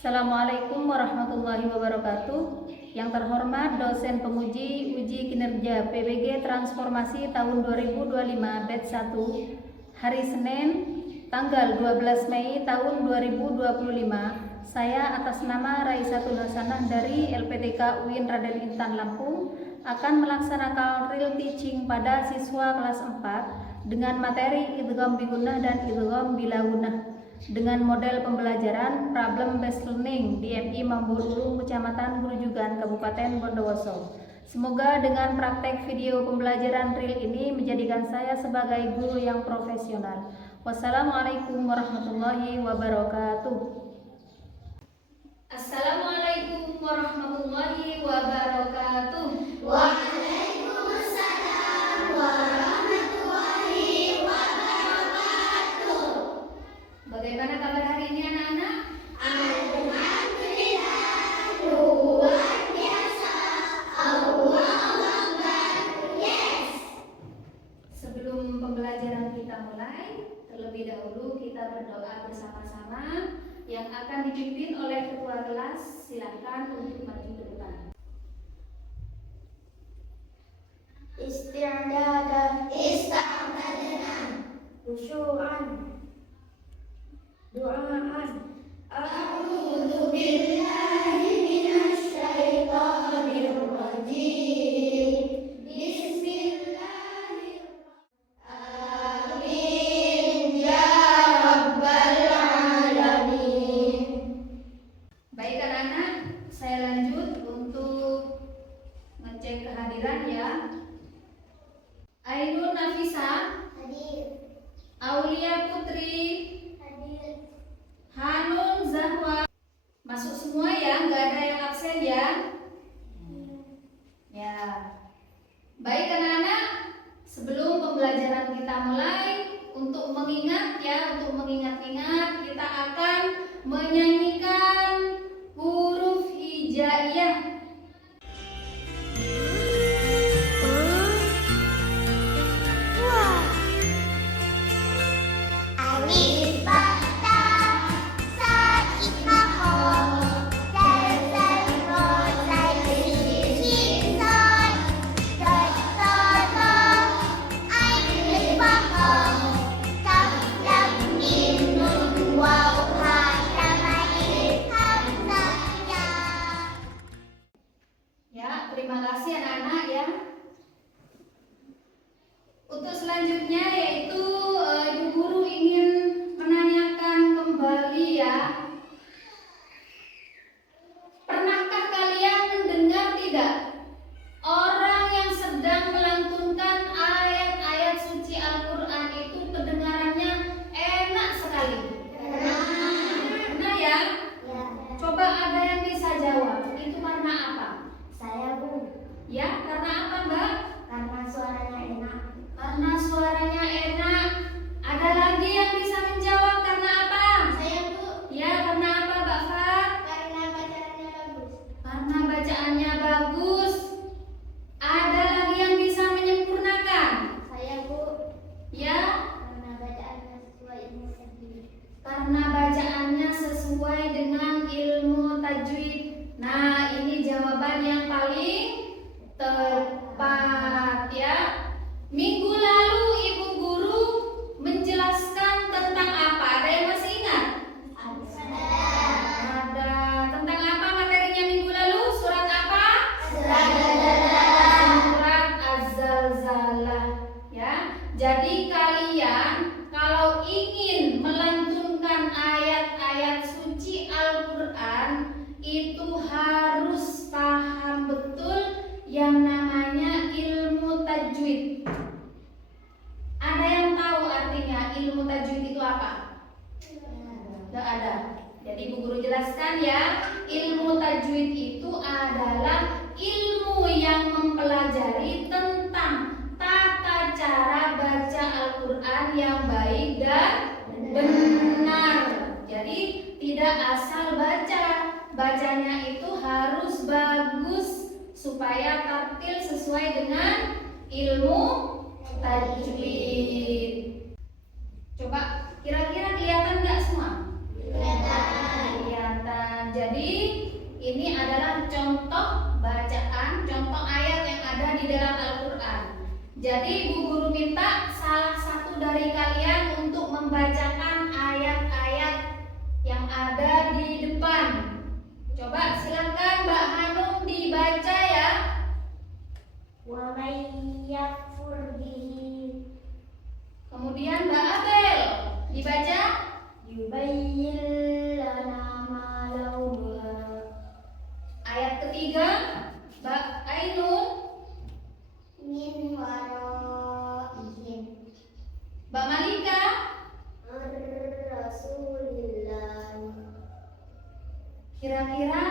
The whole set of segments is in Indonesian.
Assalamualaikum warahmatullahi wabarakatuh. Yang terhormat dosen penguji uji kinerja PBG Transformasi tahun 2025 batch 1, hari Senin tanggal 12 Mei tahun 2025. Saya atas nama Raisatul Hasanah dari LPTK UIN Raden Intan Lampung akan melaksanakan real teaching pada siswa kelas 4 dengan materi idgham bigunnah dan idgham bila gunnah dengan model pembelajaran problem based learning di MI Mambur Ulung, Kecamatan Grujugan, Kabupaten Bondowoso. Semoga dengan praktek video pembelajaran real ini menjadikan saya sebagai guru yang profesional. Wassalamualaikum warahmatullahi wabarakatuh. Assalamualaikum warahmatullahi wabarakatuh. Waalaikumsalam warahmatullahi wabarakatuh. Bagaimana kabar hari ini anak-anak? Alhamdulillah, luar biasa. Allahu Akbar. Yes. Sebelum pembelajaran kita mulai, terlebih dahulu kita berdoa bersama-sama yang akan dipimpin oleh ketua kelas. Silakan untuk maju ke depan. Isti'dadan, khusyu'an, du'aan. A'udzu billahi minasy syaithanir rajim. Bismillahirrahmanirrahim. Amin ya rabbal alamin. Baik anak-anak, saya lanjut untuk ngecek kehadiran ya. Ainun Nafisa, Hadir. Aulia Putri, Hadir. Hanun Zahwa. Masuk semua ya, nggak ada yang absen ya. Ya. Baik anak-anak, sebelum pembelajaran kita mulai, untuk mengingat ya, untuk mengingat-ingat kita akan menyanyikan huruf hijaiyah. Alif ba ta sa ikha ho dal zal ro zai sin son dal ta ta ain fa ha kaf lam mim nun waw ha ya alif hamzah ya. Ya, terima kasih anak-anak ya. Untuk selanjutnya yaitu Ibu Guru ingin menanyakan kembali ya. Pernahkah kalian mendengar tidak orang yang sedang melantunkan ayat-ayat suci Al-Quran itu kedengarannya enak sekali? Pernah ya? Ya, Coba ada yang bisa jawab, itu karena apa? saya Bu, Ya, karena apa Mbak? karena suaranya enak. Karena suaranya enak. Ada lagi yang bisa menjawab karena apa? Saya Bu, Ya, karena apa Mbak Fat? karena bacaannya bagus. Karena bacaannya bagus. Ada lagi yang bisa menyempurnakan? Saya Bu, Ya, karena bacaannya sesuai ilmu tajwid. karena bacaannya sesuai dengan ilmu tajwid. Nah, ini jawaban yang paling tepat ya. Minggu lalu Ibu Guru menjelaskan tentang apa? Ada yang masih ingat? Ada. Tentang apa materinya minggu lalu? Surat apa? Surat Az-Zalzalah ya. Jadi kalian kalau ingin melantunkan ayat-ayat suci Al-Quran itu harus paham betul yang namanya ilmu tajwid. Ada yang tahu artinya ilmu tajwid itu apa? Tidak ada. Jadi Bu Guru jelaskan ya, ilmu tajwid itu adalah ilmu yang mempelajari tentang tata cara baca Al-Quran yang baik dan benar. Jadi tidak asal baca, bacanya itu harus bagus supaya tartil sesuai dengan ilmu tajwid. Coba kira-kira kelihatan nggak semua? Kelihatan. Kelihatan jadi ini adalah contoh bacaan, contoh ayat yang ada di dalam Al-Quran. Jadi Bu Guru minta salah satu dari kalian untuk membacakan ayat-ayat yang ada di depan. Coba silakan Mbak Hanum dibaca ya. Wa may yakfur bihi Kemudian Mbak Abel dibaca. yubayyin lana ma launuha Ayat ketiga Mbak Ainun. min waraihim Mbak Malika. ar-rasulillah. Kira-kira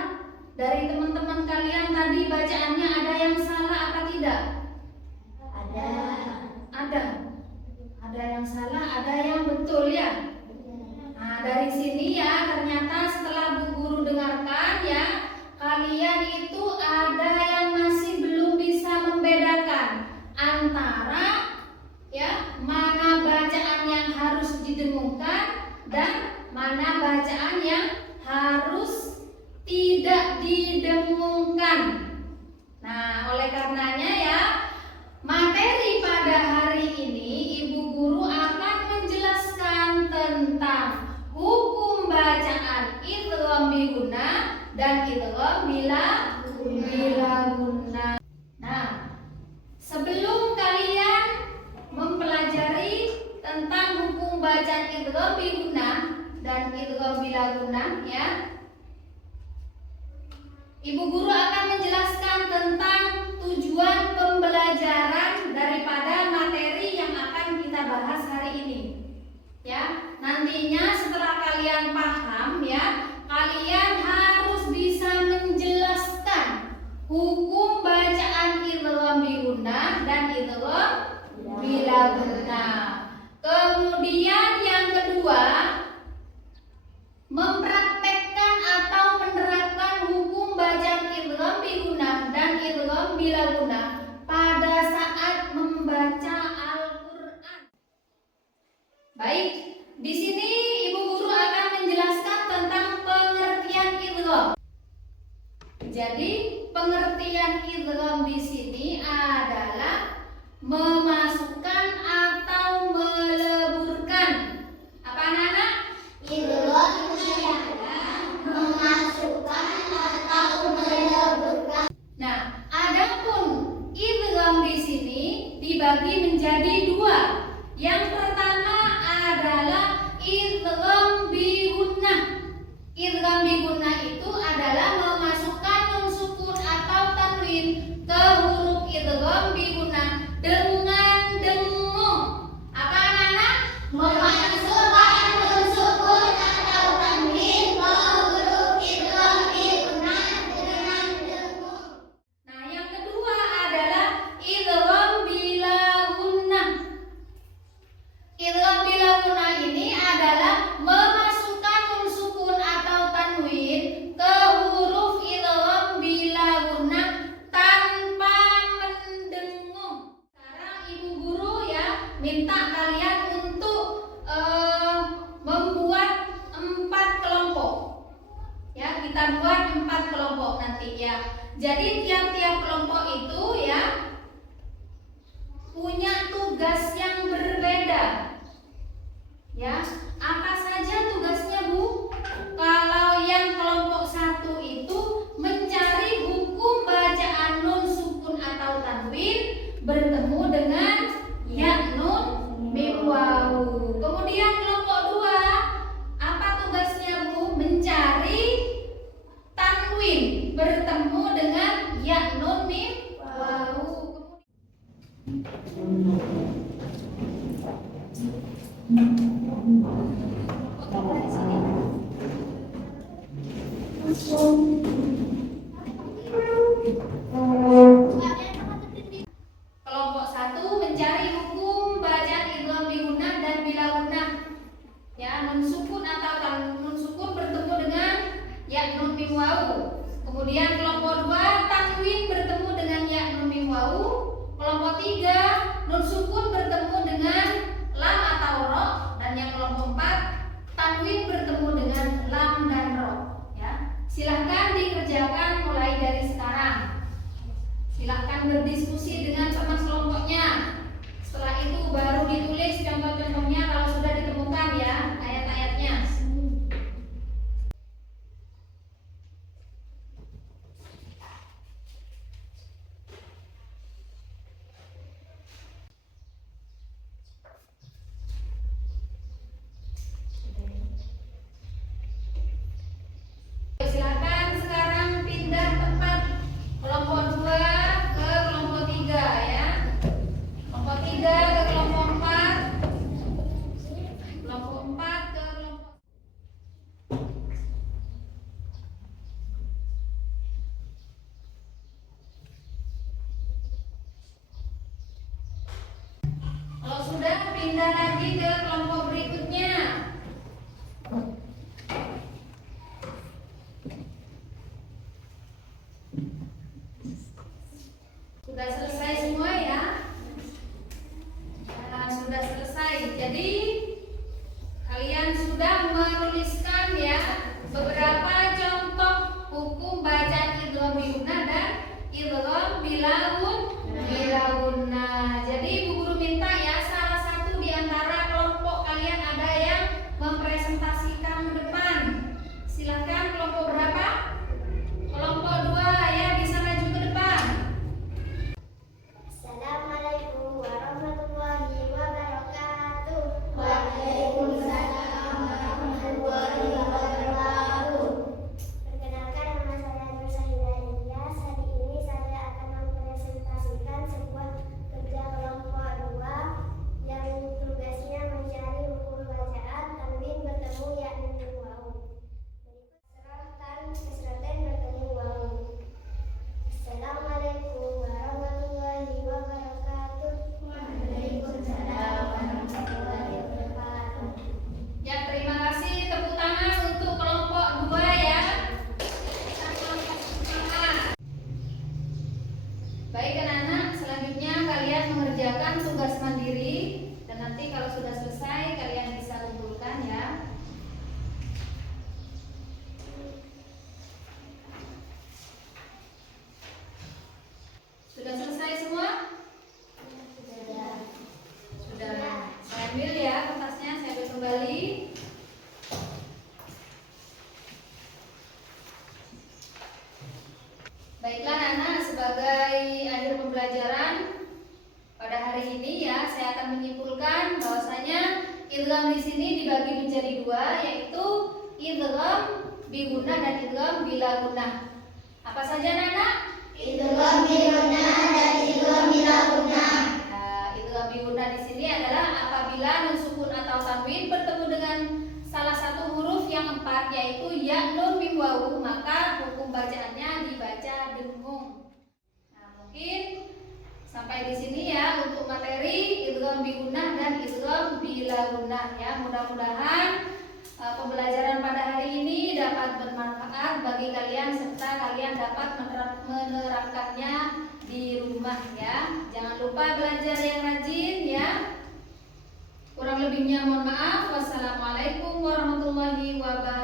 dari teman-teman kalian tadi bacaannya ada yang salah apa tidak? Ada. Ada. Ada yang salah, ada yang betul ya. Nah, dari sini ya ternyata setelah Bu Guru dengarkan ya, kalian itu ada yang masih belum bisa membedakan antara ya mana bacaan yang harus didengungkan dan mana bacaan yang harus tidak didengungkan. Nah, oleh karenanya ya, materi pada hari ini Ibu Guru akan menjelaskan tentang hukum bacaan idgham bi gunnah dan idgham bila gunnah. Nah, sebelum kalian mempelajari tentang hukum bacaan idgham bi gunnah dan idgham bila gunnah ya, Ibu Guru akan menjelaskan tentang tujuan pembelajaran daripada materi yang akan kita bahas hari ini. Ya, nantinya setelah kalian paham ya, kalian harus bisa menjelaskan hukum bacaan idgham bi gunnah dan idgham bila gunnah. Kemudian yang kedua, mempraktekkan atau menerapkan hukum bacaan idgham bi gunnah dan idgham bila gunnah pada saat membaca Al-Qur'an. Baik, di sini Ibu Guru akan menjelaskan tentang pengertian idgham. Jadi, pengertian idgham di sini adalah memasukkan atau meleburkan. Apa anak-anak? Idgham adalah memasukkan atau meleburkan. Nah, adapun idgham di sini dibagi menjadi dua. Yang pertama adalah idgham bi gunnah. Idgham bi gunnah itu adalah memasukkan nun sukun atau tanwin ke huruf idgham bi gunnah dengan dengung. Apa anak-anak? Memasukkan nun sukun atau tanwin ke huruf idgham bi gunnah dengan dengung. Nah, yang kedua adalah idgham bila gunnah. Idgham bila gunnah ini adalah memasukkan nun sukun atau tanwin ke huruf idgham bila gunnah tanpa mendengung. Sekarang Ibu Guru ya minta kalian untuk membuat 4 kelompok. Ya, kita buat 4 kelompok nanti ya. Jadi tiap-tiap kelompok itu ya punya tugas yang berbeda. Ya, apa saja tugasnya Bu? Kalau yang kelompok 1 itu mencari hukum bacaan nun sukun atau tanwin bertemu dengan ya nun mim wawu. Kemudian kelompok 2, apa tugasnya Bu? Mencari tanwin bertemu dengan ya nun mim wawu. Kelompok 1 mencari hukum bacaan idgham bi gunnah dan bila gunnah. Ya, nun sukun atau nun sukun bertemu dengan ya nun mim wawu. Kemudian kelompok 2 tanwin bertemu dengan ya nun mim wawu. Kelompok 3 nun sukun bertemu dengan lam atau ro, dan yang kelompok 4 tanwin bertemu dengan lam dan ro. Ya, Silahkan dikerjakan mulai dari sekarang. Silahkan berdiskusi dengan teman kelompoknya. Setelah itu baru ditulis contoh-contohnya kalau sudah ditemukan ya ayat-ayatnya. Silakan sekarang pindah tempat kelompok 2 ke kelompok 3 ya. Kelompok 3 ke kelompok 4. Kelompok 4 ke kelompok. Kalau sudah pindah lagi ke kelompok berikutnya. Sudah selesai semua ya? Nah, sudah selesai. Jadi kalian sudah menuliskan ya beberapa contoh hukum bacaan idgham biguna dan idgham bilaguna. Jadi Bu Guru minta ya salah satu di antara kelompok kalian ada yang mempresentasikan ke depan. Silakan kelompok berapa? Kelompok 2 ya bisa maju ke depan. Assalamualaikum warahmatullahi wabarakatuh. Waalaikumsalam warahmatullahi wabarakatuh. Perkenalkan, nama saya Nur Sahida Ilyas. Hari ini saya akan mempresentasikan sebuah kerja kelompok 2 yang tugasnya mencari hukum bacaan tanwin bertemu ya dan waw. Kesratan bertemu waw. Assalamualaikum warahmatullahi wabarakatuh. Waalaikumsalam warahmatullahi wabarakatuh. Ya, terima kasih. Tepuk tangan untuk kelompok 2 ya. Baik anak-anak, selanjutnya kalian mengerjakan tugas mandiri dan nanti kalau sudah selesai kalian bisa kumpulkan ya. Sudah selesai semua? Sudah. Saya ambil ya kertasnya, saya ambil kembali. Baiklah anak-anak, sebagai akhir pembelajaran pada hari ini ya, saya akan menyimpulkan bahwasanya idgham di sini dibagi menjadi 2, yaitu idgham biguna dan idgham bilaguna. Apa saja anak-anak? Idgham biguna dan idgham bilaguna. Idgham biguna di sini adalah apabila nun sukun atau tanwin bertemu dengan salah satu huruf yang 4 yaitu ya, nun, mim, wawu, maka hukum bacaannya dibaca dengung. Nah, mungkin sampai di sini ya untuk materi idgham biguna dan idgham bilaguna ya. Mudah-mudahan pembelajaran pada hari ini dapat bermanfaat bagi kalian serta kalian dapat menerapkannya di rumah ya. Jangan lupa belajar yang rajin ya. Kurang lebihnya mohon maaf. Wassalamualaikum warahmatullahi wabarakatuh.